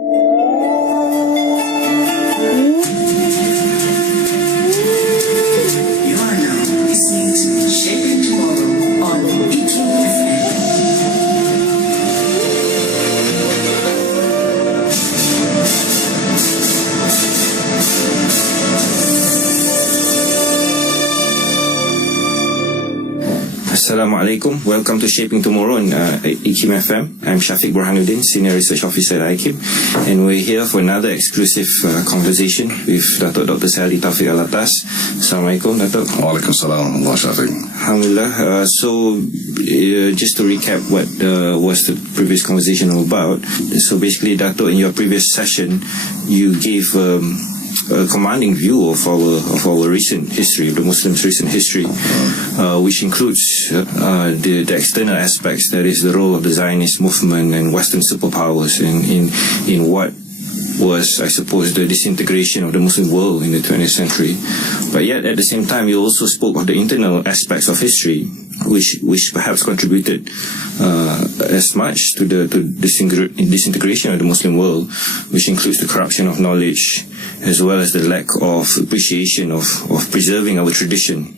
You are now listening to Shaping Tomorrow on FM. Assalamu alaikum. Welcome to Shaping Tomorrow on IKIM FM. I'm Shafiq Burhanuddin, Senior Research Officer at IKIM, and we're here for another exclusive conversation with Dr. Syed Tawfik Al-Attas. Assalamu alaikum, Dato'. Walaikum salam, Allah Shafiq. Alhamdulillah. Just to recap what was the previous conversation all about. So basically, Dato', in your previous session, you gave a commanding view of our recent history, of the Muslims' recent history, which includes the external aspects, that is the role of the Zionist movement and Western superpowers in what was, I suppose, the disintegration of the Muslim world in the 20th century. But yet, at the same time, you also spoke of the internal aspects of history, which perhaps contributed as much to the disintegration of the Muslim world, which includes the corruption of knowledge, as well as the lack of appreciation of preserving our tradition.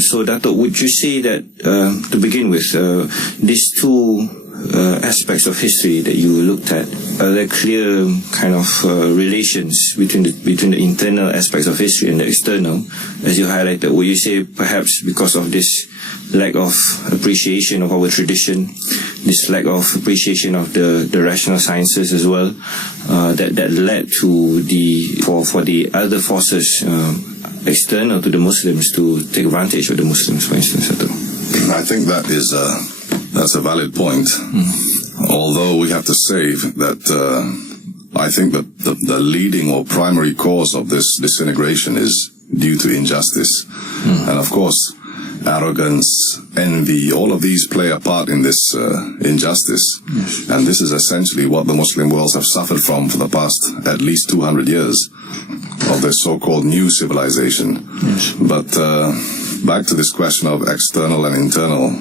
So, Dato', would you say that, to begin with, these two aspects of history that you looked at, are there clear kind of relations between the internal aspects of history and the external, as you highlighted? Would you say perhaps because of this lack of appreciation of our tradition, this lack of appreciation of the rational sciences as well, that led to for the other forces external to the Muslims to take advantage of the Muslims, for instance? I think that's a valid point. Although we have to say that I think that the leading or primary cause of this disintegration is due to injustice. And of course, arrogance, envy, all of these play a part in this injustice. Yes. And this is essentially what the Muslim worlds have suffered from for the past at least 200 years of this so-called new civilization. Yes. But back to this question of external and internal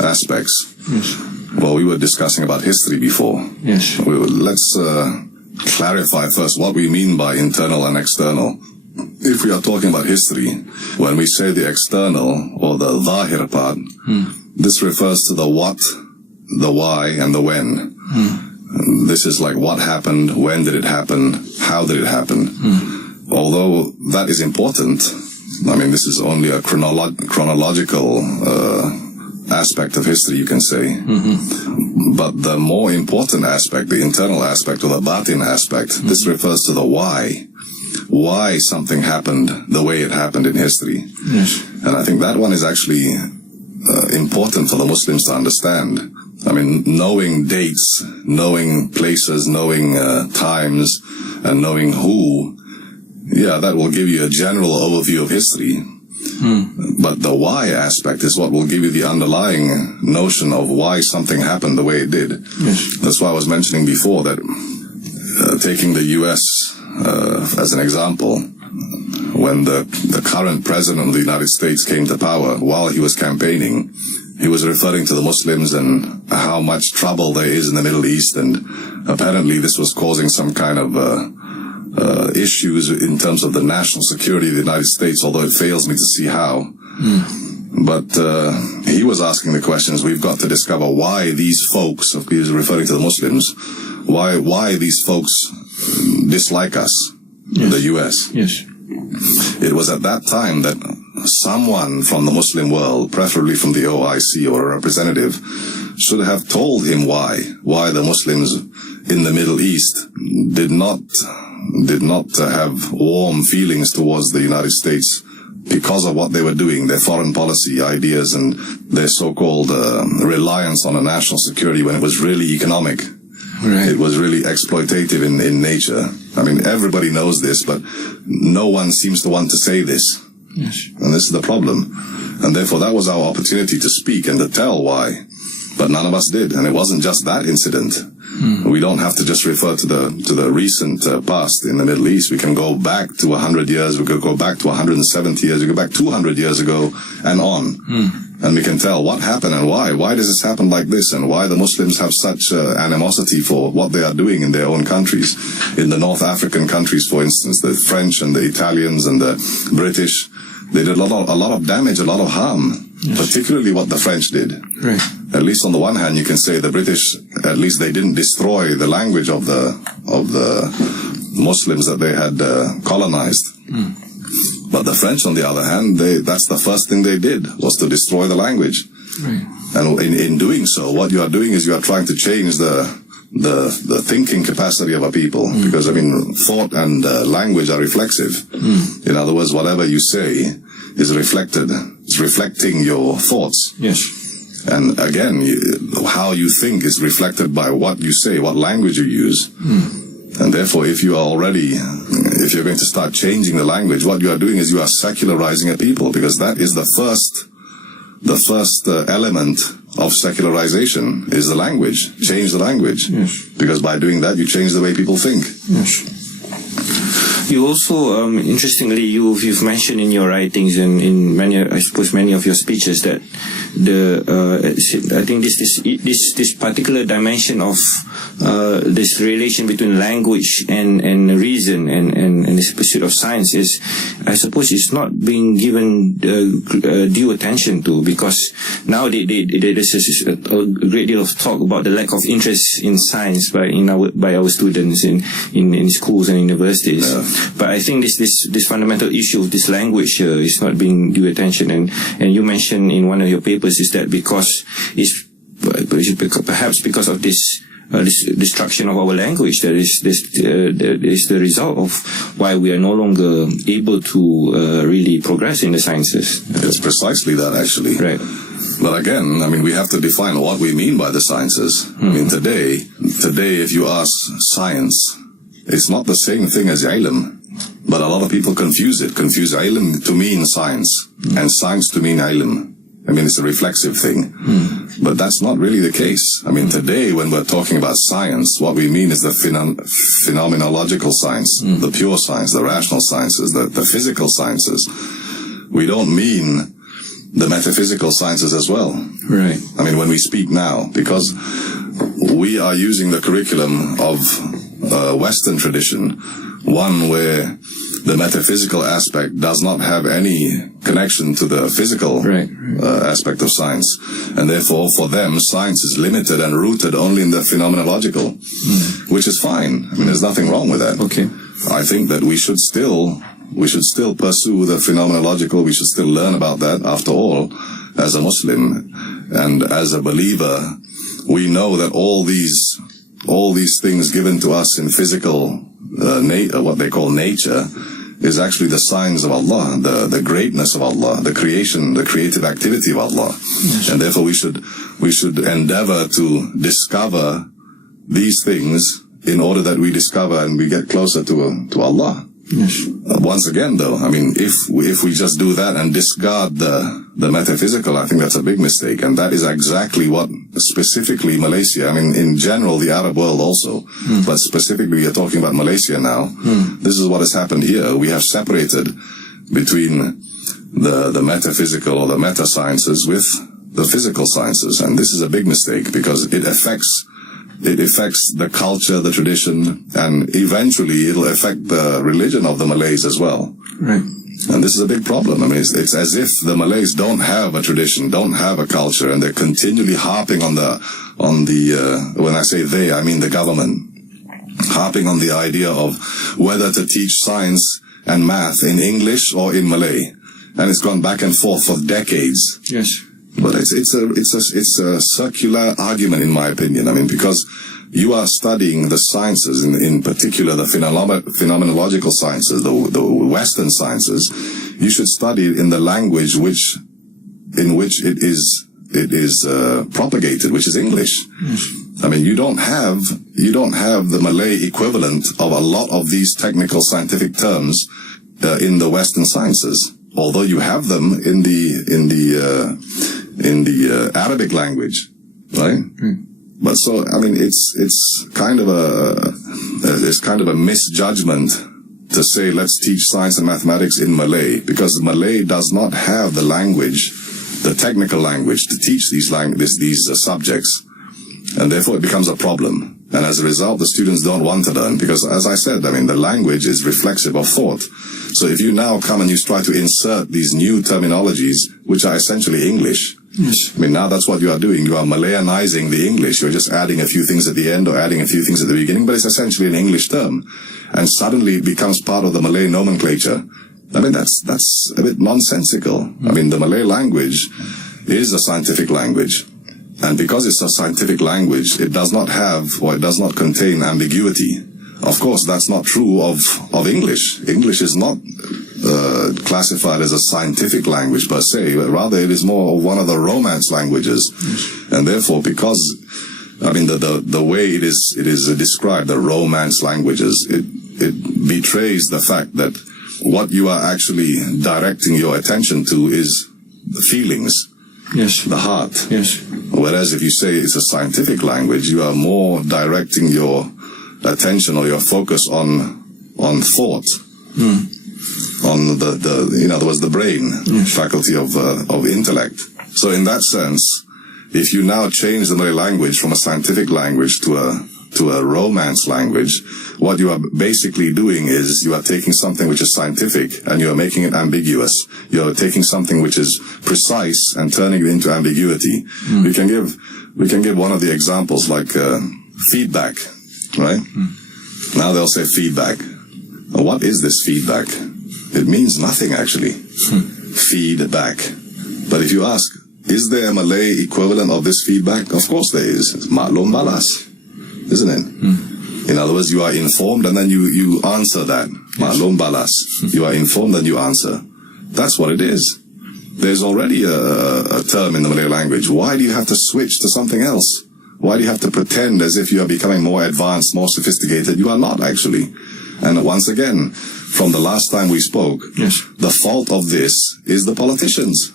aspects. Yes. Well, we were discussing about history before. Yes. Let's clarify first what we mean by internal and external. If we are talking about history, when we say the external or the zahir part, this refers to the what, the why, and the when. This is like what happened, when did it happen, how did it happen. Although that is important, I mean, this is only a chronological aspect of history, you can say. But the more important aspect, the internal aspect or the batin aspect, this refers to the why something happened the way it happened in history. Yes. And I think that one is actually important for the Muslims to understand. I mean, knowing dates, knowing places, knowing times, and knowing who, that will give you a general overview of history. But the why aspect is what will give you the underlying notion of why something happened the way it did. Yes. That's why I was mentioning before that taking the U.S. As an example, when the current president of the United States came to power, while he was campaigning, he was referring to the Muslims and how much trouble there is in the Middle East, and apparently this was causing some kind of issues in terms of the national security of the United States, although it fails me to see how. But he was asking the questions. We've got to discover why these folks, he was referring to the Muslims, why these folks dislike us, the U.S. Yes. It was at that time that someone from the Muslim world, preferably from the OIC or a representative, should have told him why the Muslims in the Middle East did not have warm feelings towards the United States because of what they were doing, their foreign policy ideas and their so-called reliance on a national security when it was really economic. Right. It was really exploitative in nature. I mean, everybody knows this, but no one seems to want to say this. Yes. And this is the problem. And therefore, that was our opportunity to speak and to tell why. But none of us did. And it wasn't just that incident. We don't have to just refer to the recent past in the Middle East. We can go back to 100 years. We could go back to 170 years. We go back 200 years ago and on. and we can tell what happened and why. Why does this happen like this, and why the Muslims have such animosity for what they are doing in their own countries. In the North African countries, for instance, the French and the Italians and the British, they did a lot of damage, a lot of harm, particularly what the French did. Right. At least on the one hand, you can say the British, at least they didn't destroy the language of the Muslims that they had colonized. But the French, on the other hand, that's the first thing they did, was to destroy the language. Right. And in doing so, what you are doing is you are trying to change the thinking capacity of a people. Because, I mean, thought and language are reflexive. In other words, whatever you say is reflected. It's reflecting your thoughts. Yes. And again, how you think is reflected by what you say, what language you use. And therefore, if you're going to start changing the language, what you are doing is you are secularizing a people, because that is the first element of secularization is the language. Change the language. Yes. Because by doing that, you change the way people think. Yes. You also, interestingly, you've mentioned in your writings and in many of your speeches that I think this particular dimension of this relation between language and reason and this pursuit of science is, I suppose, it's not being given due attention to, because now there's a great deal of talk about the lack of interest in science by our students in schools and universities. Yeah. But I think this fundamental issue of this language is not being due attention, and you mentioned in one of your papers is that perhaps because of this destruction of our language, that is the result of why we are no longer able to really progress in the sciences. It's precisely that, actually. Right. But again, I mean, we have to define what we mean by the sciences. I mean, today, if you ask science, it's not the same thing as ilm. But a lot of people confuse ilm to mean science, and science to mean ilm. I mean, it's a reflexive thing. But that's not really the case. I mean, today, when we're talking about science, what we mean is the phenomenological science, the pure science, the rational sciences, the physical sciences. We don't mean the metaphysical sciences as well. Right. I mean, when we speak now, because we are using the curriculum of Western tradition, one where the metaphysical aspect does not have any connection to the physical aspect of science. And therefore, for them, science is limited and rooted only in the phenomenological, which is fine. I mean, there's nothing wrong with that. Okay. I think that we should still pursue the phenomenological. We should still learn about that. After all, as a Muslim and as a believer, we know that all these things given to us in physical, what they call nature, is actually the signs of Allah, the greatness of Allah, the creative activity of Allah. Yes. And therefore we should endeavor to discover these things in order that we discover and we get closer to Allah. Yes. Once again, though, I mean, if we just do that and discard the metaphysical, I think that's a big mistake. And that is exactly what specifically Malaysia, I mean, in general, the Arab world also, but specifically we are talking about Malaysia now. This is what has happened here. We have separated between the metaphysical or the meta sciences with the physical sciences. And this is a big mistake because it affects the culture, the tradition, and eventually it'll affect the religion of the Malays as well. Right. And this is a big problem. I mean, it's as if the Malays don't have a tradition, don't have a culture, and they're continually harping on the when I say they, I mean the government, harping on the idea of whether to teach science and math in English or in Malay. And it's gone back and forth for decades. Yes. But it's a circular argument, in my opinion. I mean, because you are studying the sciences, in particular the phenomenological sciences, the Western sciences. You should study it in the language in which it is propagated, which is English. Yes. I mean, you don't have the Malay equivalent of a lot of these technical scientific terms in the Western sciences, although you have them in the Arabic language, right? But so, I mean, it's kind of a misjudgment to say let's teach science and mathematics in Malay, because Malay does not have the language the technical language to teach these subjects, and therefore it becomes a problem. And as a result, the students don't want to learn because, as I said, I mean, the language is reflexive of thought. So if you now come and you try to insert these new terminologies, which are essentially English, I mean, now that's what you are doing. You are Malayanizing the English. You're just adding a few things at the end or adding a few things at the beginning, but it's essentially an English term. And suddenly it becomes part of the Malay nomenclature. I mean, that's a bit nonsensical. I mean, the Malay language is a scientific language. And because it's a scientific language, it does not have, or it does not contain ambiguity. Of course, that's not true of English. English is not classified as a scientific language per se, but rather it is more one of the Romance languages. And therefore, because, I mean, the way it is described, the Romance languages, it betrays the fact that what you are actually directing your attention to is the feelings. Yes. The heart. Yes. Whereas if you say it's a scientific language, you are more directing your attention or your focus on thought. On in other words, the brain, faculty of intellect. So in that sense, if you now change the Malay language from a scientific language to a Romance language, what you are basically doing is you are taking something which is scientific and you are making it ambiguous. You are taking something which is precise and turning it into ambiguity. We can give one of the examples like feedback, right? Now they'll say feedback. What is this feedback? It means nothing actually. Feedback. But if you ask, is there a Malay equivalent of this feedback? Of course there is. It's maklum balas, isn't it? In other words, you are informed and then you answer that. Maklum balas. You are informed and you answer. That's what it is. There's already a term in the Malay language. Why do you have to switch to something else? Why do you have to pretend as if you are becoming more advanced, more sophisticated? You are not actually. And once again, from the last time we spoke, the fault of this is the politicians.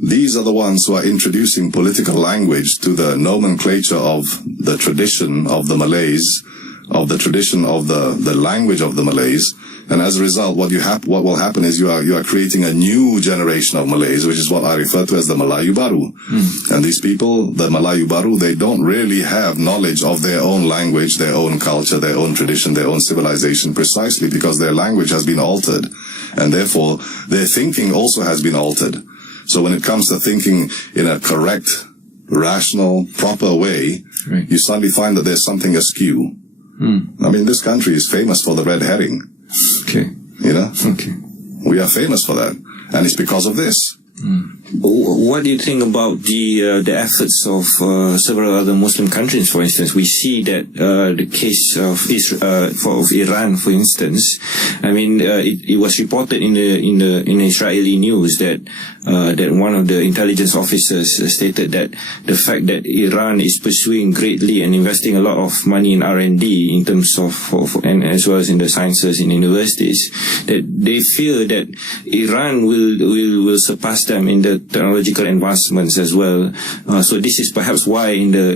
These are the ones who are introducing political language to the nomenclature of the tradition of the Malays, of the tradition of the language of the Malays. And as a result, what will happen is you are creating a new generation of Malays, which is what I refer to as the Melayu Baru. And these people, the Melayu Baru, they don't really have knowledge of their own language, their own culture, their own tradition, their own civilization, precisely because their language has been altered. And therefore, their thinking also has been altered. So when it comes to thinking in a correct, rational, proper way, you suddenly find that there's something askew. I mean, this country is famous for the red herring. Okay. You know? Okay. We are famous for that. And it's because of this. What do you think about the efforts of several other Muslim countries? For instance, we see that the case of Iran, for instance. I mean, it was reported in the Israeli news that one of the intelligence officers stated that the fact that Iran is pursuing greatly and investing a lot of money in R&D in terms of and as well as in the sciences in universities, that they fear that Iran will surpass them in the technological advancements as well. So this is perhaps why in the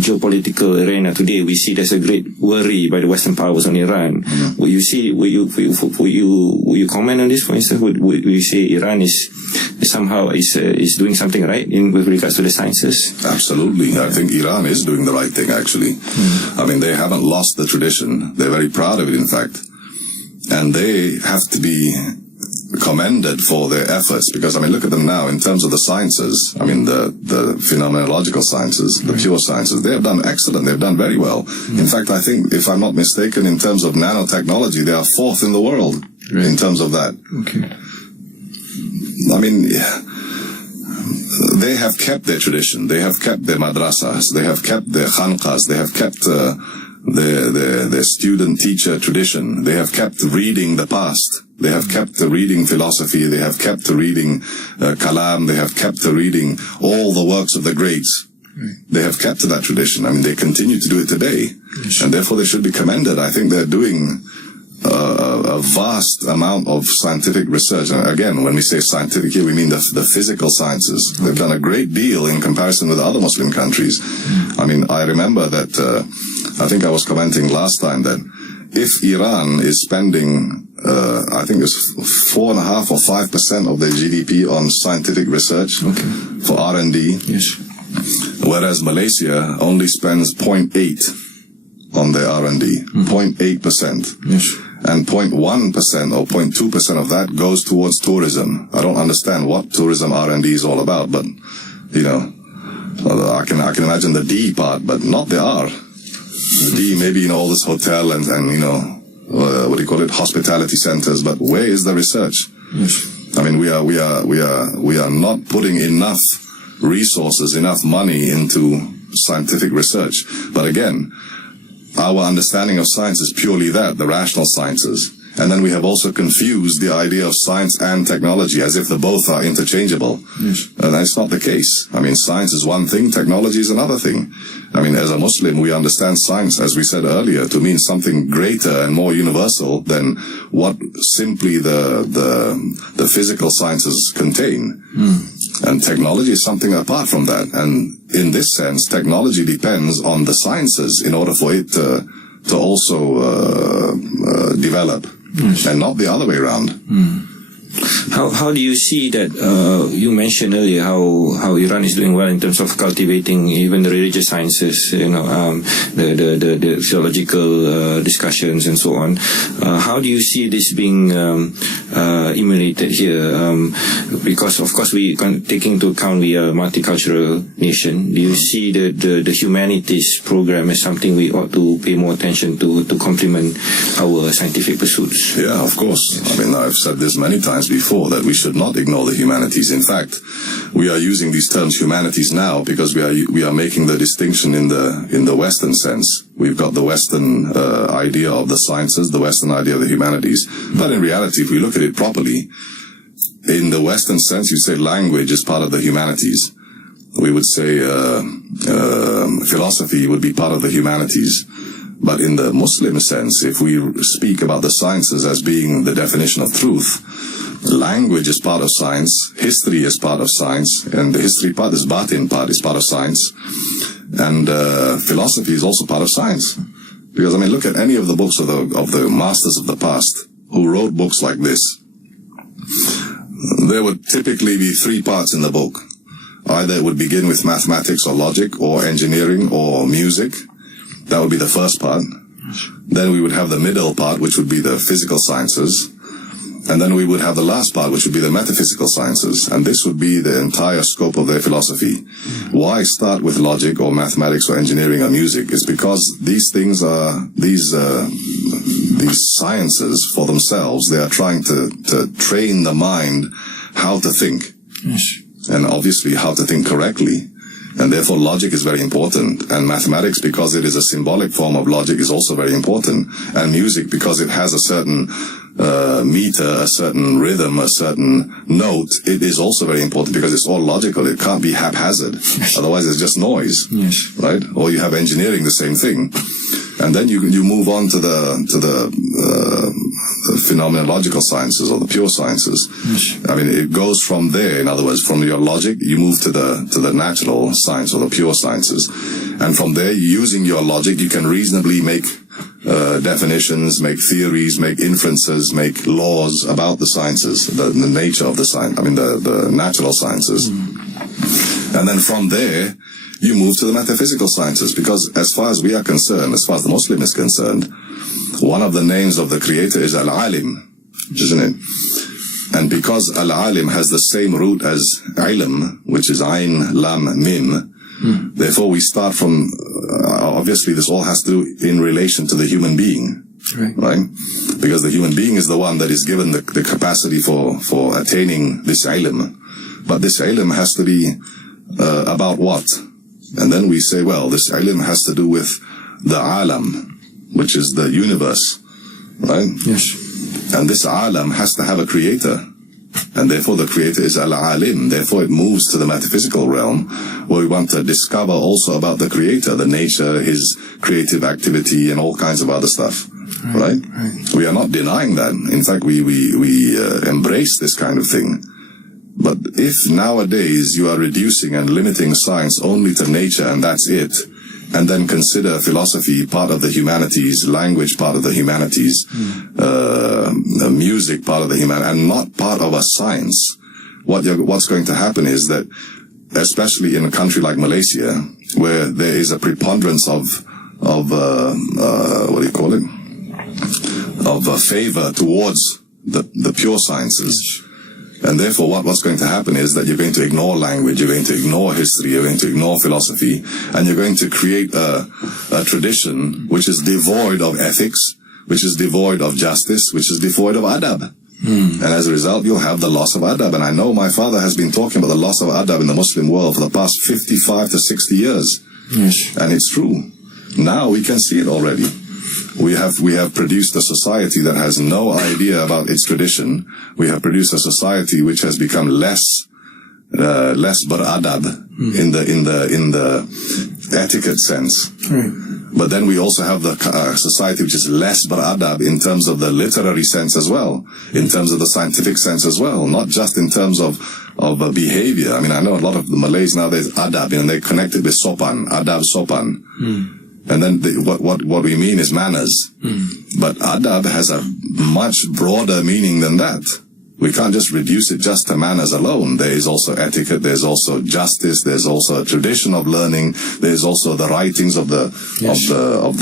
geopolitical arena today we see there's a great worry by the Western powers on Iran. Will you comment on this? For instance, would you say Iran is doing something right with regards to the sciences? Absolutely. I think Iran is doing the right thing actually. I mean, they haven't lost the tradition. They're very proud of it, in fact. And they have to be commended for their efforts, because I mean, look at them now in terms of the sciences. I mean, the phenomenological sciences, the pure sciences, they have done excellent. They've done very well. In fact, I think, if I'm not mistaken, in terms of nanotechnology, they are fourth in the world in terms of that. Okay. I mean, they have kept their tradition. They have kept their madrasas. They have kept their khanqas. They have kept their student-teacher tradition. They have kept reading the past. They have kept reading philosophy. They have kept reading kalam. They have kept reading all the works of the greats. They have kept to that tradition. I mean, they continue to do it today. And therefore they should be commended. I think they're doing a vast amount of scientific research. And again, when we say scientific here, we mean the physical sciences. They've done a great deal in comparison with other Muslim countries. I mean, I remember that, I think I was commenting last time that if Iran is spending I think it's 4.5 or 5% of their GDP on scientific research for R&D. Yes. Whereas Malaysia only spends 0.8 on their R&D, 0.8%. Yes. And 0.1% or 0.2% of that goes towards tourism. I don't understand what tourism R&D is all about, but, you know, I can imagine the D part, but not the R. The D, maybe, you know, all this hotel and you know, what do you call it, hospitality centers, but where is the research? Yes. I mean, we are not putting enough resources, enough money into scientific research. But again, our understanding of science is purely that, the rational sciences. And then we have also confused the idea of science and technology as if the both are interchangeable. Yes. And that's not the case. I mean, science is one thing, technology is another thing. I mean, as a Muslim, we understand science, as we said earlier, to mean something greater and more universal than what simply the physical sciences contain. And technology is something apart from that. And in this sense, technology depends on the sciences in order for it to also develop. And not the other way around. How do you see that? You mentioned earlier how Iran is doing well in terms of cultivating even the religious sciences, you know, the theological discussions and so on. How do you see this being emulated here? Because of course taking into account we are a multicultural nation. Do you see the humanities program as something we ought to pay more attention to complement our scientific pursuits? Yeah, of course. I mean, I've said this many times before that we should not ignore the humanities. In fact, we are using these terms humanities now because we are making the distinction in the Western sense. We've got the Western idea of the sciences, the Western idea of the humanities. But in reality, if we look at it properly, in the Western sense, you say language is part of the humanities. We would say philosophy would be part of the humanities. But in the Muslim sense, if we speak about the sciences as being the definition of truth, language is part of science, history is part of science, and the history part, this batin part, is part of science, and philosophy is also part of science. Because, I mean, look at any of the books of the masters of the past who wrote books like this. There would typically be 3 parts in the book. Either it would begin with mathematics or logic or engineering or music. That would be the first part. Then we would have the middle part, which would be the physical sciences. And then we would have the last part, which would be the metaphysical sciences. And this would be the entire scope of their philosophy. Why start with logic or mathematics or engineering or music? It's because these things are, these sciences for themselves, they are trying to train the mind how to think. Yes. And obviously how to think correctly. And therefore logic is very important. And mathematics, because it is a symbolic form of logic, is also very important. And music, because it has a certain meter, a certain rhythm, a certain note, it is also very important because it's all logical. It can't be haphazard. Otherwise it's just noise. Yes. Right? Or you have engineering, the same thing. And then you move on to the phenomenological sciences or the pure sciences. Yes. I mean, it goes from there. In other words, from your logic, you move to the natural science or the pure sciences, and from there, using your logic, you can reasonably make definitions, make theories, make inferences, make laws about the sciences, the nature of the science. I mean, the natural sciences, and then from there, you move to the metaphysical sciences, because as far as we are concerned, as far as the Muslim is concerned, one of the names of the Creator is Al-Alim, isn't it? And because Al-Alim has the same root as Ilm, which is Ain, Lam, Mim, therefore we start from, obviously this all has to do in relation to the human being, right? Because the human being is the one that is given the capacity for attaining this Ilm. But this Ilm has to be about what? And then we say, well, this ilm has to do with the alam, which is the universe, right? Yes. And this alam has to have a creator. And therefore the creator is al-alim. Therefore it moves to the metaphysical realm, where we want to discover also about the creator, the nature, his creative activity, and all kinds of other stuff, right? We are not denying that. In fact, we embrace this kind of thing. But if nowadays you are reducing and limiting science only to nature and that's it, and then consider philosophy part of the humanities, language part of the humanities, music part of the humanities, and not part of a science, what's going to happen is that, especially in a country like Malaysia, where there is a preponderance of favor towards the pure sciences. And therefore, what's going to happen is that you're going to ignore language, you're going to ignore history, you're going to ignore philosophy, and you're going to create a tradition which is devoid of ethics, which is devoid of justice, which is devoid of adab. And as a result, you'll have the loss of adab. And I know my father has been talking about the loss of adab in the Muslim world for the past 55 to 60 years. Yes. And it's true. Now we can see it already. We have produced a society that has no idea about its tradition. We have produced a society which has become less baradab in the etiquette sense. Right. But then we also have the society which is less baradab in terms of the literary sense as well, in terms of the scientific sense as well, not just in terms of behavior. I mean, I know a lot of the Malays nowadays adab, and they connect it with sopan, adab sopan. And then what we mean is manners. But adab has a much broader meaning than that. We can't just reduce it just to manners alone. There is also etiquette, there's also justice, there's also a tradition of learning, there's also the writings of the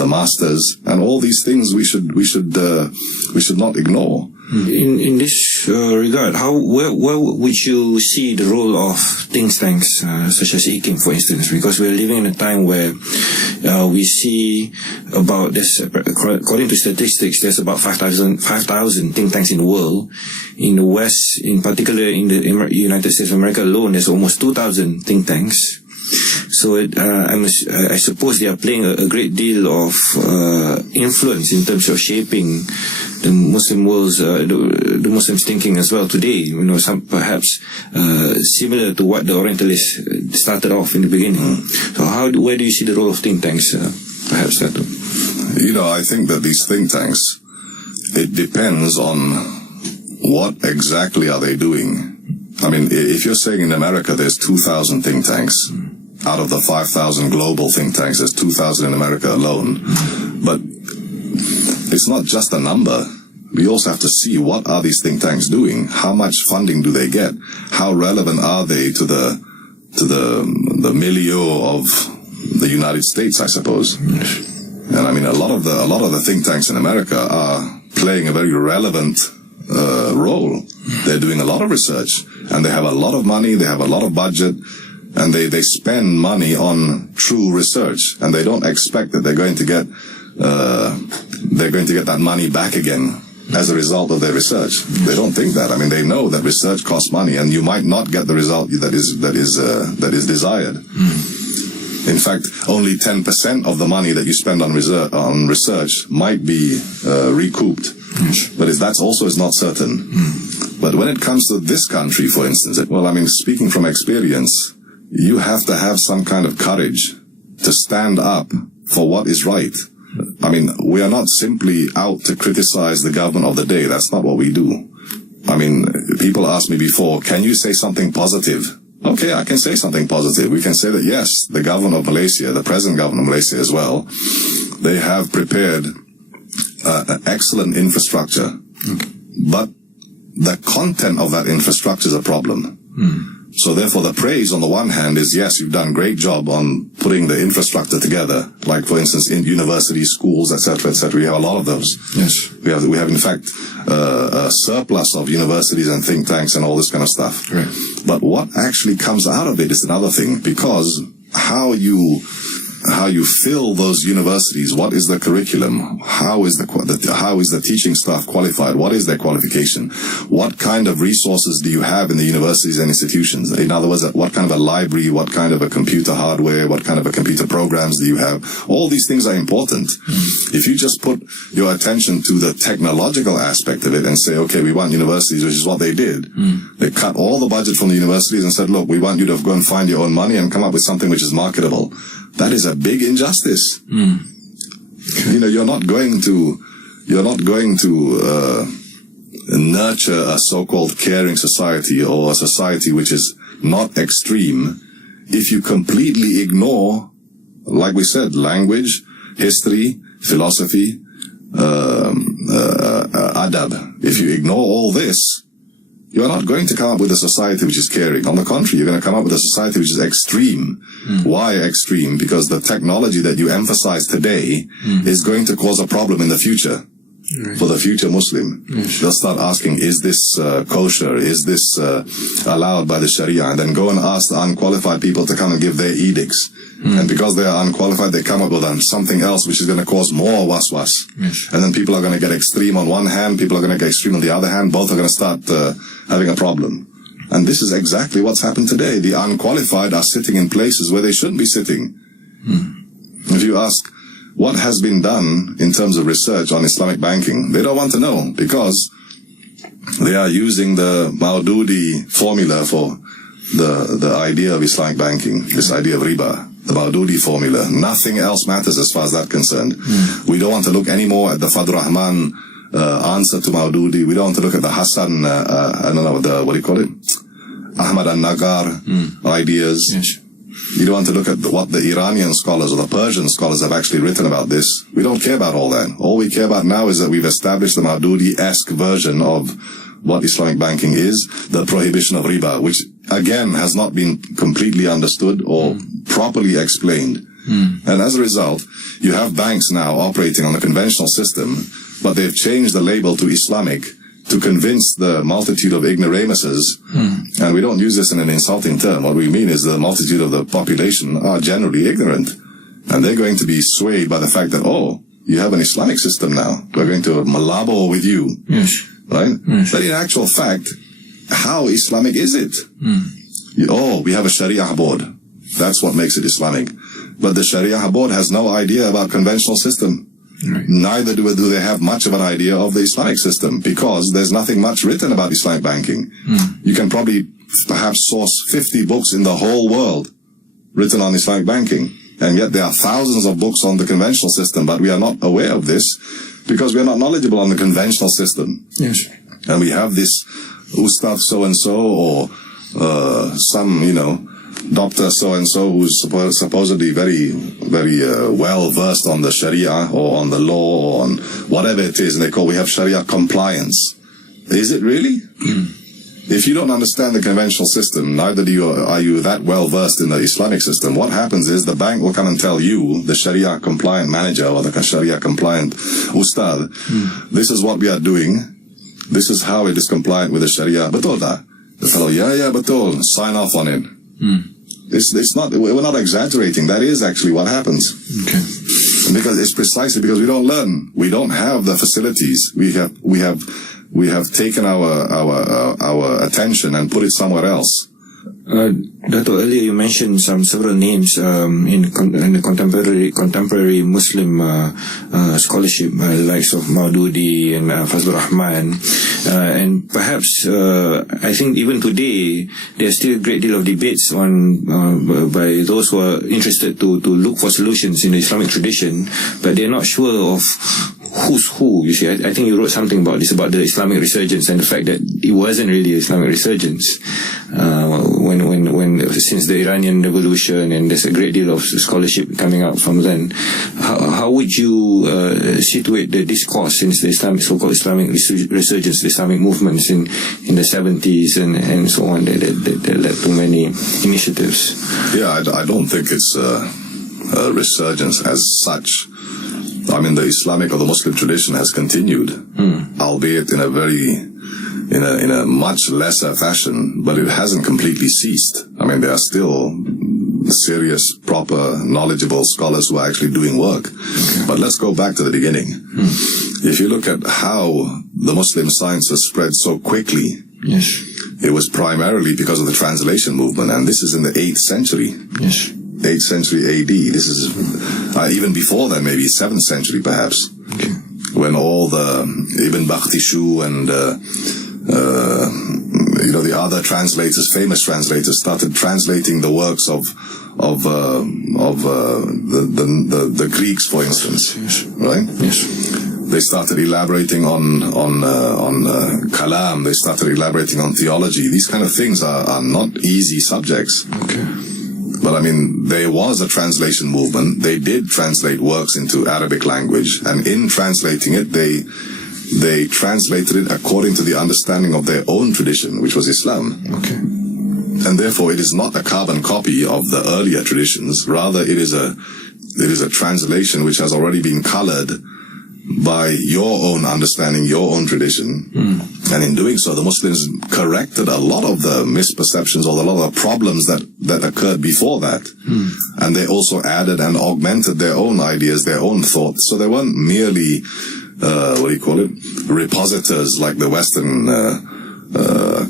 masters, and all these things we should not ignore. In this regard, where would you see the role of think tanks such as IKIM, for instance? Because we're living in a time where we see about this, according to statistics, there's about 5,000 think tanks in the world. In the West, in particular in the United States of America alone, there's almost 2,000 think tanks. So I suppose they are playing a great deal of influence in terms of shaping the Muslim world's, the Muslims' thinking as well today. You know, some perhaps similar to what the Orientalists started off in the beginning. So where do you see the role of think tanks, perhaps, Dato? You know, I think that these think tanks, it depends on what exactly are they doing. I mean, if you're saying in America there's 2,000 think tanks, out of the 5,000 global think tanks, there's 2,000 in America alone. But it's not just a number. We also have to see, what are these think tanks doing? How much funding do they get? How relevant are they to the milieu of the United States, I suppose? And I mean, a lot of the think tanks in America are playing a very relevant role. They're doing a lot of research, and they have a lot of money, they have a lot of budget, and they spend money on true research, and they don't expect that they're going to get that money back again as a result of their research. They don't think that. I mean, they know that research costs money, and you might not get the result that is desired. In fact, only 10% of the money that you spend on research might be recouped. But that's also is not certain. But when it comes to this country, for instance, well, I mean, speaking from experience, you have to have some kind of courage to stand up for what is right. I mean, we are not simply out to criticize the government of the day. That's not what we do. I mean, people asked me before, can you say something positive? Okay, I can say something positive. We can say that, yes, the government of Malaysia, the present government of Malaysia as well, they have prepared an excellent infrastructure. But the content of that infrastructure is a problem. So therefore, the praise on the one hand is, yes, you've done a great job on putting the infrastructure together. Like, for instance, in universities, schools, etc., etc. We have a lot of those. Yes. We have in fact, a surplus of universities and think tanks and all this kind of stuff. Right. But what actually comes out of it is another thing, because how you fill those universities, what is the curriculum, how is the teaching staff qualified, what is their qualification, what kind of resources do you have in the universities and institutions? In other words, what kind of a library, what kind of a computer hardware, what kind of a computer programs do you have? All these things are important. If you just put your attention to the technological aspect of it and say, okay, we want universities, which is what they did. They cut all the budget from the universities and said, look, we want you to go and find your own money and come up with something which is marketable. That is a big injustice. You know, you're not going to nurture a so-called caring society, or a society which is not extreme, if you completely ignore like we said, language, history, philosophy, adab. If you ignore all this, you're not going to come up with a society which is caring. On the contrary, you're going to come up with a society which is extreme. Why extreme? Because the technology that you emphasize today is going to cause a problem in the future. For the future Muslim. They'll start asking, is this kosher? Is this allowed by the Sharia? And then go and ask the unqualified people to come and give their edicts. And because they are unqualified, they come up with something else which is going to cause more waswas. And then people are going to get extreme on one hand, people are going to get extreme on the other hand, both are going to start having a problem. And this is exactly what's happened today. The unqualified are sitting in places where they shouldn't be sitting. If you ask, what has been done in terms of research on Islamic banking? They don't want to know, because they are using the Maududi formula for the idea of Islamic banking, this idea of riba, the Maududi formula. Nothing else matters as far as that's concerned. We don't want to look anymore at the Fadl Rahman answer to Maududi. We don't want to look at the Hassan, I don't know, what do you call it? Ahmad al-Nagar ideas. Yes. You don't want to look at what the Iranian scholars or the Persian scholars have actually written about this. We don't care about all that. All we care about now is that we've established the Maududi-esque version of what Islamic banking is, the prohibition of riba, which again has not been completely understood or properly explained. And as a result, you have banks now operating on the conventional system, but they've changed the label to Islamic to convince the multitude of ignoramuses. And we don't use this in an insulting term. What we mean is the multitude of the population are generally ignorant. And they're going to be swayed by the fact that, oh, you have an Islamic system now. We're going to malabo with you. Yes. Right? Yes. But in actual fact, how Islamic is it? We have a Sharia board. That's what makes it Islamic. But the Sharia board has no idea about conventional system. Right. Neither do they have much of an idea of the Islamic system, because there's nothing much written about Islamic banking. You can probably perhaps source 50 books in the whole world written on Islamic banking. And yet there are thousands of books on the conventional system, but we are not aware of this because we are not knowledgeable on the conventional system. Yes. And we have this Ustad so-and-so or some, Dr. so-and-so who's supposedly very, very well versed on the Sharia or on the law or on whatever it is, and we have Sharia compliance. Is it really? If you don't understand the conventional system, neither are you that well versed in the Islamic system. What happens is the bank will come and tell you, the Sharia compliant manager or the Sharia compliant Ustad, this is what we are doing. This is how it is compliant with the Sharia. Betul tak? The fellow, yeah, betul. Sign off on it. It's not, we're not exaggerating. That is actually what happens. Okay. Because it's precisely because we don't learn. We don't have the facilities. We have taken our attention and put it somewhere else. Dato, earlier you mentioned several names in the contemporary Muslim scholarship, likes of Maududi and Fazlur Rahman, and perhaps I think even today there's still a great deal of debates on by those who are interested to look for solutions in the Islamic tradition, but they're not sure of who's who. You see, I think you wrote something about this, about the Islamic resurgence and the fact that it wasn't really an Islamic resurgence when since the Iranian Revolution, and there's a great deal of scholarship coming out from then. How would you situate the discourse since the so-called Islamic resurgence, the Islamic movements in the 70s and so on that led to many initiatives? Yeah, I don't think it's a resurgence as such. I mean, the Islamic or the Muslim tradition has continued, albeit in a much lesser fashion, but it hasn't completely ceased. I mean, there are still serious, proper, knowledgeable scholars who are actually doing work. But let's go back to the beginning. If you look at how the Muslim sciences spread so quickly, yes, it was primarily because of the translation movement, and this is in the 8th century. Yes. 8th century AD. This is even before then, maybe 7th century perhaps, when all the Ibn Bakhtishu and the other translators, famous translators, started translating the works of the Greeks, for instance. Yes. Right? Yes. They started elaborating on kalam. They started elaborating on theology. These kind of things are not easy subjects. Okay. But I mean, there was a translation movement. They did translate works into Arabic language, and in translating it, they translated it according to the understanding of their own tradition, which was Islam. Okay. And therefore, it is not a carbon copy of the earlier traditions. Rather, it is a translation which has already been colored by your own understanding, your own tradition. And in doing so, the Muslims corrected a lot of the misperceptions or a lot of the problems that occurred before that. And they also added and augmented their own ideas, their own thoughts. So they weren't merely, repositors like the Western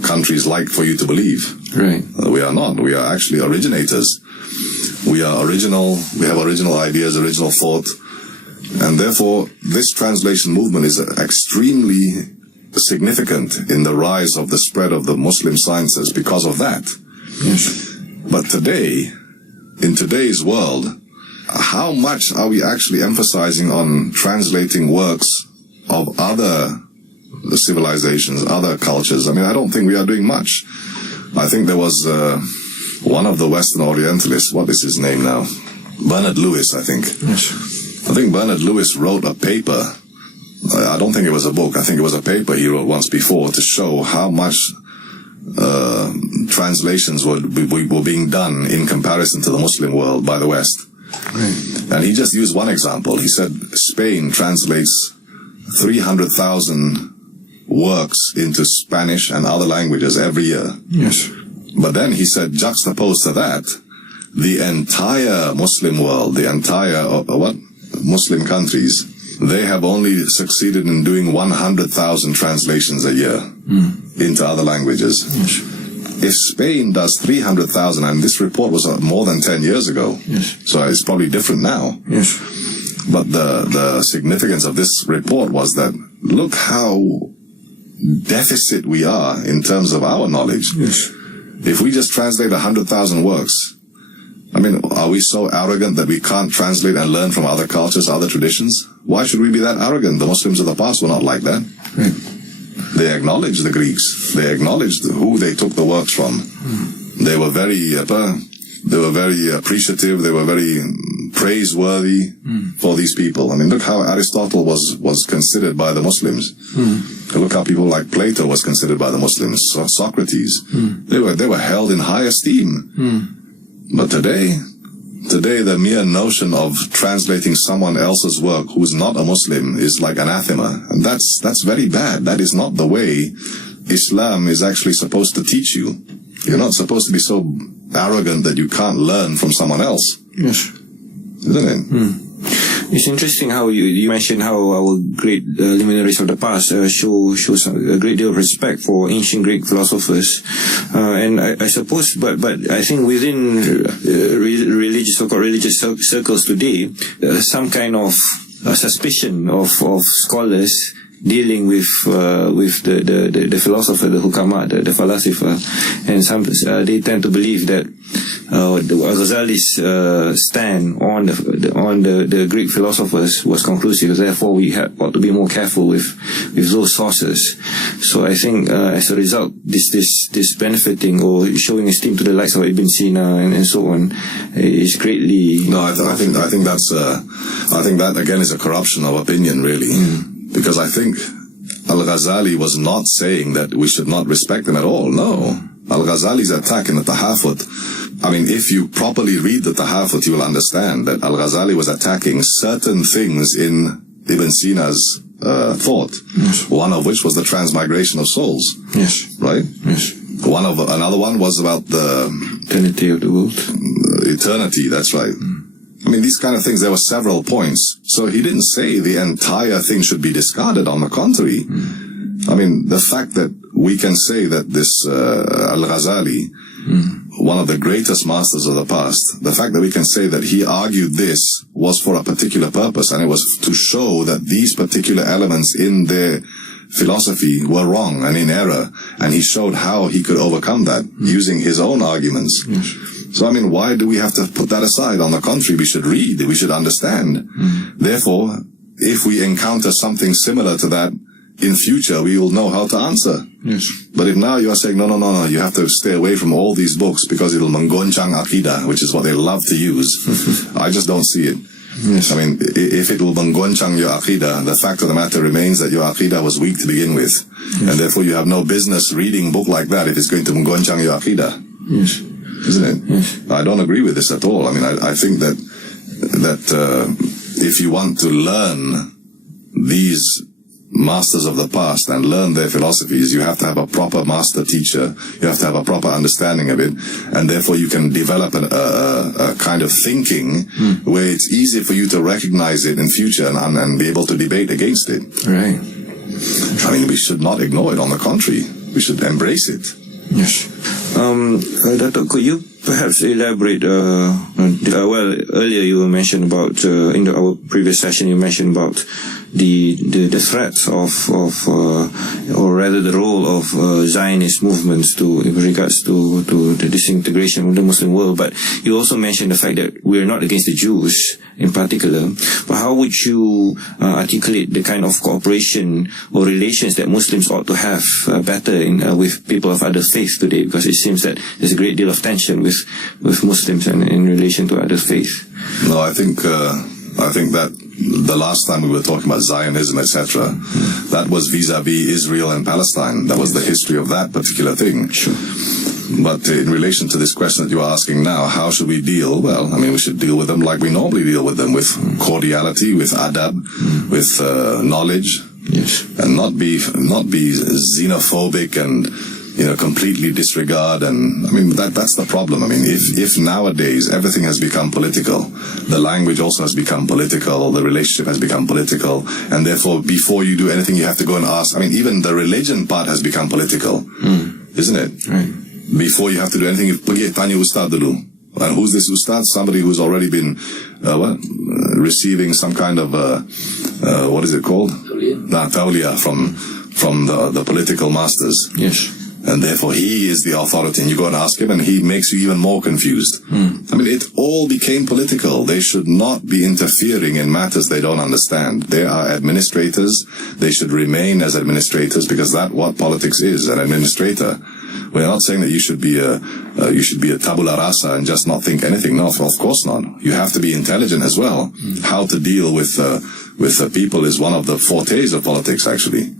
countries like for you to believe. Right. We are not. We are actually originators. We are original. We have original ideas, original thought. And therefore, this translation movement is extremely significant in the rise of the spread of the Muslim sciences because of that. Yes. But today, in today's world, how much are we actually emphasizing on translating works of other civilizations, other cultures? I mean, I don't think we are doing much. I think there was one of the Western Orientalists, what is his name now? Bernard Lewis, I think. Yes. I think Bernard Lewis wrote a paper. I don't think it was a book. I think it was a paper he wrote once before to show how much translations were being done in comparison to the Muslim world by the West. Right. And he just used one example. He said Spain translates 300,000 works into Spanish and other languages every year. Yes. But then he said, juxtaposed to that, the entire Muslim world, the entire Muslim countries, they have only succeeded in doing 100,000 translations a year into other languages. Yes. If Spain does 300,000, and this report was more than 10 years ago, yes, so it's probably different now. Yes. But the significance of this report was that look how deficit we are in terms of our knowledge. Yes. If we just translate 100,000 works, I mean, are we so arrogant that we can't translate and learn from other cultures, other traditions? Why should we be that arrogant? The Muslims of the past were not like that. Right. They acknowledged the Greeks. They acknowledged who they took the works from. They were very appreciative. They were very praiseworthy for these people. I mean, look how Aristotle was considered by the Muslims. Look how people like Plato was considered by the Muslims. Socrates. They were held in high esteem. But today the mere notion of translating someone else's work who's not a Muslim is like anathema. And that's very bad. That is not the way Islam is actually supposed to teach you. You're not supposed to be so arrogant that you can't learn from someone else. Yes. Isn't it? It's interesting how you mentioned how our great luminaries of the past shows a great deal of respect for ancient Greek philosophers, and I suppose, but I think within religious so-called religious circles today, some kind of suspicion of scholars dealing with the philosopher, the hukama, the philosopher, and some they tend to believe that Ghazali's stand on the Greek philosophers was conclusive. Therefore, we ought to be more careful with those sources. So I think as a result, this benefiting or showing esteem to the likes of Ibn Sina and so on is greatly. No, I think that again is a corruption of opinion, really. Because I think Al-Ghazali was not saying that we should not respect him at all. No. Al-Ghazali's attack in the Tahafut, I mean, if you properly read the Tahafut, you will understand that Al-Ghazali was attacking certain things in Ibn Sina's thought. Yes. One of which was the transmigration of souls. Yes. Right? Yes. Another one was about the eternity of the world. Eternity, that's right. I mean, these kind of things, there were several points. So he didn't say the entire thing should be discarded. On the contrary, I mean, the fact that we can say that this Al-Ghazali, one of the greatest masters of the past, the fact that we can say that he argued this was for a particular purpose, and it was to show that these particular elements in their philosophy were wrong and in error, and he showed how he could overcome that using his own arguments. Yes. So, I mean, why do we have to put that aside? On the contrary, we should read, we should understand. Therefore, if we encounter something similar to that in future we will know how to answer. Yes. But if now you are saying, no, you have to stay away from all these books because it'll menggoncang akidah, which is what they love to use, I just don't see it. Yes. I mean, if it will menggoncang your akidah, the fact of the matter remains that your akidah was weak to begin with. Yes. And therefore you have no business reading a book like that if it's going to menggoncang your akidah. Yes. Isn't it? Yes. I don't agree with this at all. I mean, I think that if you want to learn these masters of the past and learn their philosophies, you have to have a proper master teacher. You have to have a proper understanding of it, and therefore you can develop a kind of thinking where it's easy for you to recognize it in future and be able to debate against it. Right. I mean, we should not ignore it. On the contrary, we should embrace it. Yes. Dato', could you perhaps elaborate, well, earlier you mentioned about, in our previous session, you mentioned about the threats or rather the role of Zionist movements in regards to the disintegration of the Muslim world. But you also mentioned the fact that we're not against the Jews in particular. But how would you articulate the kind of cooperation or relations that Muslims ought to have better with people of other faiths today? Because it seems that there's a great deal of tension with Muslims and in relation to other faiths. No, I think that the last time we were talking about Zionism, etc., that was vis-a-vis Israel and Palestine. That was the history of that particular thing. Sure. But in relation to this question that you are asking now, how should we deal? Well, I mean, we should deal with them like we normally deal with them, with cordiality, with adab, with knowledge, yes, and not be xenophobic and completely disregard. And I mean, that's the problem. I mean, if nowadays everything has become political, the language also has become political, the relationship has become political, and therefore before you do anything you have to go and ask. I mean, even the religion part has become political, isn't it? Right. Before you have to do anything, you pergi tanya ustad dulu. And who's this ustad? Somebody who's already been receiving some kind of what is it called? Tawliyah from the political masters. Yes. And therefore he is the authority, and you go and ask him and he makes you even more confused. I mean, it all became political. They should not be interfering in matters they don't understand. They are administrators. They should remain as administrators, because that's what politics is, an administrator. We're not saying that you should be a tabula rasa and just not think anything. No, of course not. You have to be intelligent as well. How to deal with people is one of the fortes of politics, actually,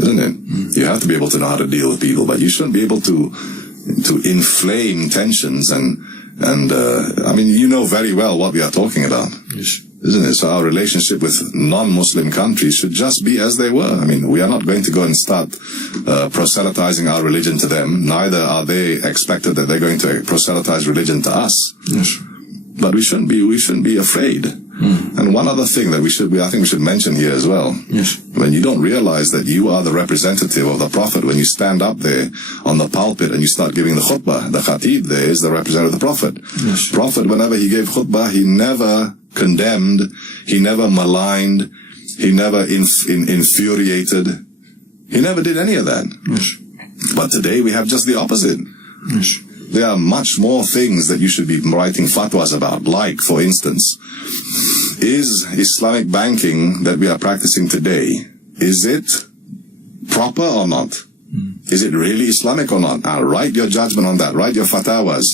isn't it? You have to be able to know how to deal with people, but you shouldn't be able to inflame tensions and I mean, you know very well what we are talking about. Yes. Isn't it? So our relationship with non-Muslim countries should just be as they were. I mean, we are not going to go and start proselytizing our religion to them. Neither are they expected that they're going to proselytize religion to us. Yes. But we shouldn't be afraid. And one other thing that I think we should mention here as well. Yes. When you don't realize that you are the representative of the Prophet, when you stand up there on the pulpit and you start giving the khutbah, the khatib there is the representative of the Prophet. Yes. Prophet, whenever he gave khutbah, he never condemned, he never maligned, he never infuriated. He never did any of that. Yes. But today we have just the opposite. Yes. There are much more things that you should be writing fatwas about. Like, for instance, is Islamic banking that we are practicing today, is it proper or not? Is it really Islamic or not? Now, write your judgment on that. Write your fatwas.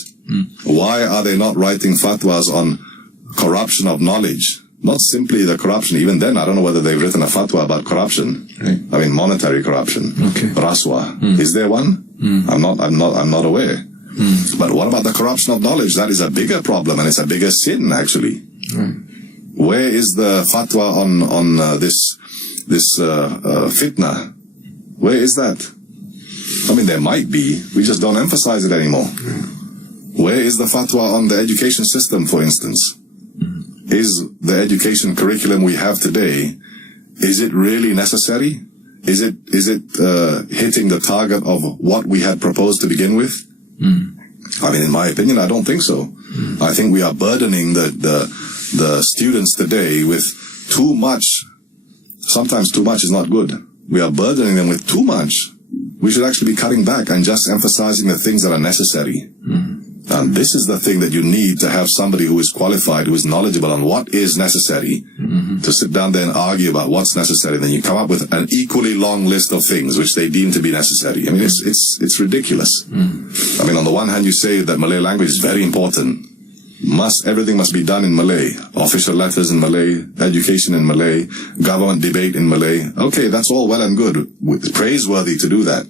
Why are they not writing fatwas on corruption of knowledge? Not simply the corruption. Even then, I don't know whether they've written a fatwa about corruption. Right. I mean, monetary corruption. Okay. Raswa. Is there one? I'm not aware. But what about the corruption of knowledge? That is a bigger problem, and it's a bigger sin, actually. Right. Where is the fatwa on this fitna? Where is that? I mean, there might be. We just don't emphasize it anymore. Where is the fatwa on the education system, for instance? Is the education curriculum we have today, is it really necessary? Is it hitting the target of what we had proposed to begin with? I mean, in my opinion, I don't think so. I think we are burdening the students today with too much. Sometimes too much is not good. We are burdening them with too much. We should actually be cutting back and just emphasizing the things that are necessary. And this is the thing that you need to have somebody who is qualified, who is knowledgeable on what is necessary to sit down there and argue about what's necessary. Then you come up with an equally long list of things which they deem to be necessary. I mean, it's ridiculous. I mean, on the one hand, you say that Malay language is very important. Everything must be done in Malay. Official letters in Malay, education in Malay, government debate in Malay. Okay, that's all well and good. It's praiseworthy to do that.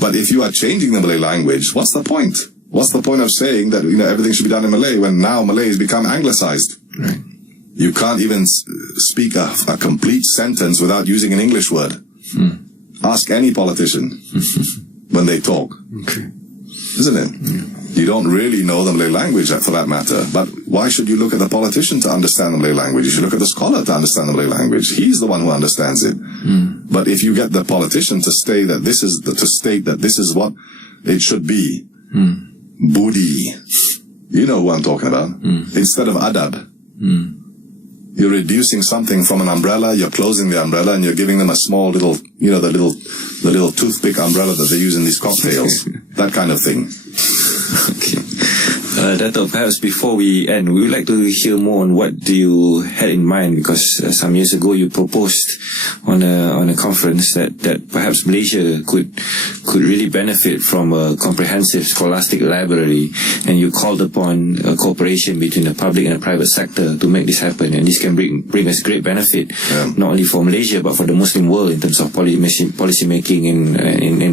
But if you are changing the Malay language, what's the point? What's the point of saying that everything should be done in Malay when now Malay has become anglicized? Right. You can't even speak a complete sentence without using an English word. Ask any politician when they talk. Okay. Isn't it? Yeah. You don't really know the Malay language for that matter. But why should you look at the politician to understand the Malay language? You should look at the scholar to understand the Malay language. He's the one who understands it. But if you get the politician to state that this is what it should be, Budi, you know who I'm talking about, instead of adab. You're reducing something from an umbrella, you're closing the umbrella, and you're giving them a small little, the little toothpick umbrella that they use in these cocktails. That kind of thing. Okay. Dato', perhaps before we end, we would like to hear more on what do you had in mind, because some years ago you proposed on a conference that perhaps Malaysia could really benefit from a comprehensive scholastic library, and you called upon cooperation between the public and the private sector to make this happen, and this can bring us great benefit, not only for Malaysia but for the Muslim world in terms of policy making in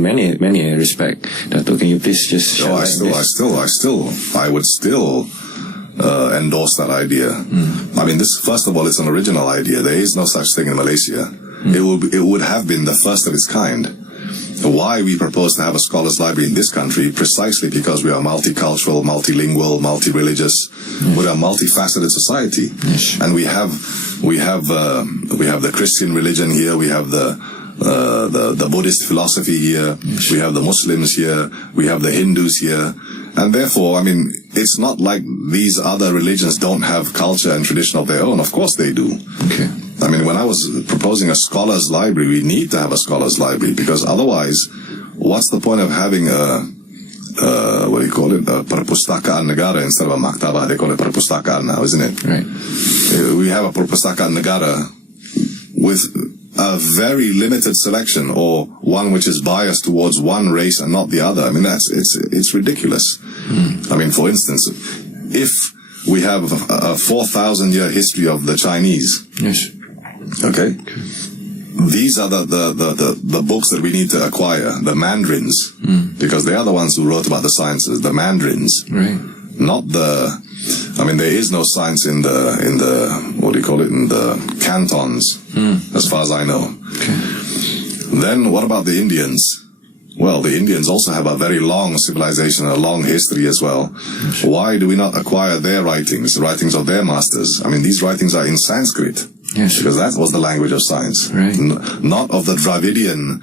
many respects. Dato', can you please just share I would still endorse that idea. I mean, first of all, it's an original idea. There is no such thing in Malaysia. It would have been the first of its kind. Why we propose to have a scholars library in this country? Precisely because we are multicultural, multilingual, multi-religious. We're a multifaceted society, and we have the Christian religion here. We have the Buddhist philosophy here. We have the Muslims here. We have the Hindus here. And therefore, I mean, it's not like these other religions don't have culture and tradition of their own. Of course they do. Okay. I mean, when I was proposing a scholars library, we need to have a scholars library, because otherwise, what's the point of having a perpustakaan negara instead of a maktabah? They call it perpustakaan now, isn't it? Right. We have a perpustakaan negara with a very limited selection, or one which is biased towards one race and not the other. I mean, it's ridiculous. I mean, for instance, if we have a 4,000-year history of the Chinese, okay, these are the books that we need to acquire, the Mandarins, because they are the ones who wrote about the sciences, the Mandarins, right? Not I mean, there is no science in the in the cantons, as far as I know. Okay. Then what about the Indians? Well, the Indians also have a very long civilization, a long history as well. Why do we not acquire their writings, the writings of their masters? I mean, these writings are in Sanskrit. Yes. Because that was the language of science. Right. Not of the Dravidian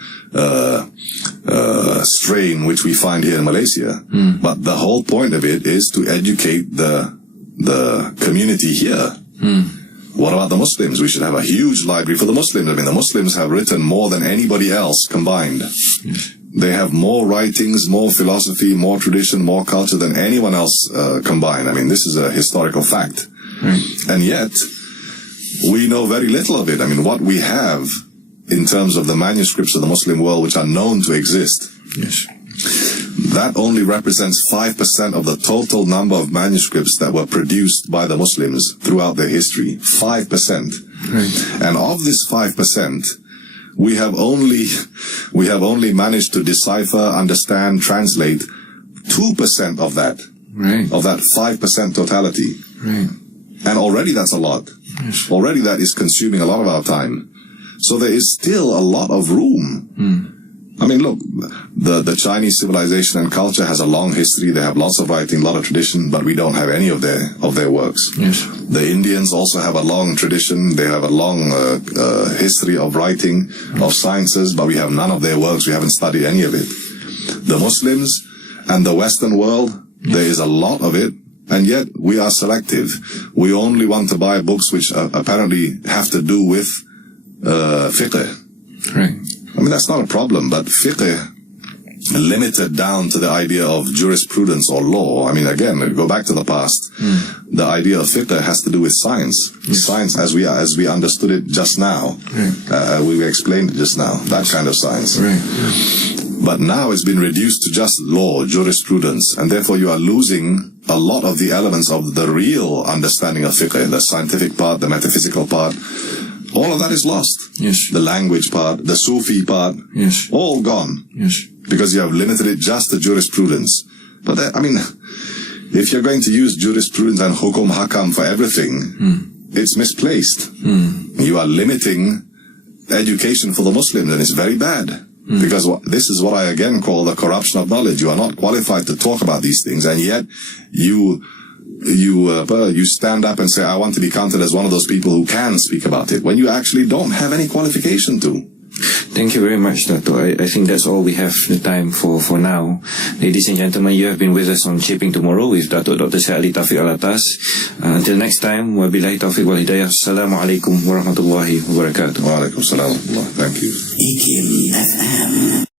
strain which we find here in Malaysia. But the whole point of it is to educate the community here. What about the Muslims? We should have a huge library for the Muslims. I mean, the Muslims have written more than anybody else combined. They have more writings, more philosophy, more tradition, more culture than anyone else combined. I mean, this is a historical fact. Right. And yet, we know very little of it. I mean, what we have in terms of the manuscripts of the Muslim world which are known to exist, that only represents 5% of the total number of manuscripts that were produced by the Muslims throughout their history. 5%. Right. And of this 5%, we have only managed to decipher, understand, translate 2% of that. Right. Of that 5% totality. Right. And already that's a lot. Yes. Already that is consuming a lot of our time. So there is still a lot of room. I mean, look, the Chinese civilization and culture has a long history. They have lots of writing, a lot of tradition, but we don't have any of their works. Yes. The Indians also have a long tradition. They have a long history of writing, of sciences, but we have none of their works. We haven't studied any of it. The Muslims and the Western world, there is a lot of it, and yet we are selective. We only want to buy books which apparently have to do with fiqh. Right. I mean, that's not a problem, but fiqh limited down to the idea of jurisprudence or law. I mean, again, go back to the past. The idea of fiqh has to do with science. Science as we understood it just now. We explained it just now, that kind of science. But now it's been reduced to just law, jurisprudence, and therefore you are losing a lot of the elements of the real understanding of fiqh, the scientific part, the metaphysical part. All of that is lost. The language part, the Sufi part, all gone. Because you have limited it just to jurisprudence. But if you're going to use jurisprudence and hukum hakam for everything, it's misplaced. You are limiting education for the Muslims, and it's very bad. Because this is what I again call the corruption of knowledge. You are not qualified to talk about these things, and yet you stand up and say, I want to be counted as one of those people who can speak about it, when you actually don't have any qualification to. Thank you very much, Dato'. I think that's all we have the time for now. Ladies and gentlemen, you have been with us on Shaping Tomorrow with Dato' Dr. Syed Tawfik Al-Attas. Until next time, wabillahi taufiq wal hidayah. Assalamualaikum warahmatullahi wabarakatuh. Wa alaikum salam. Thank you. IKIM FM.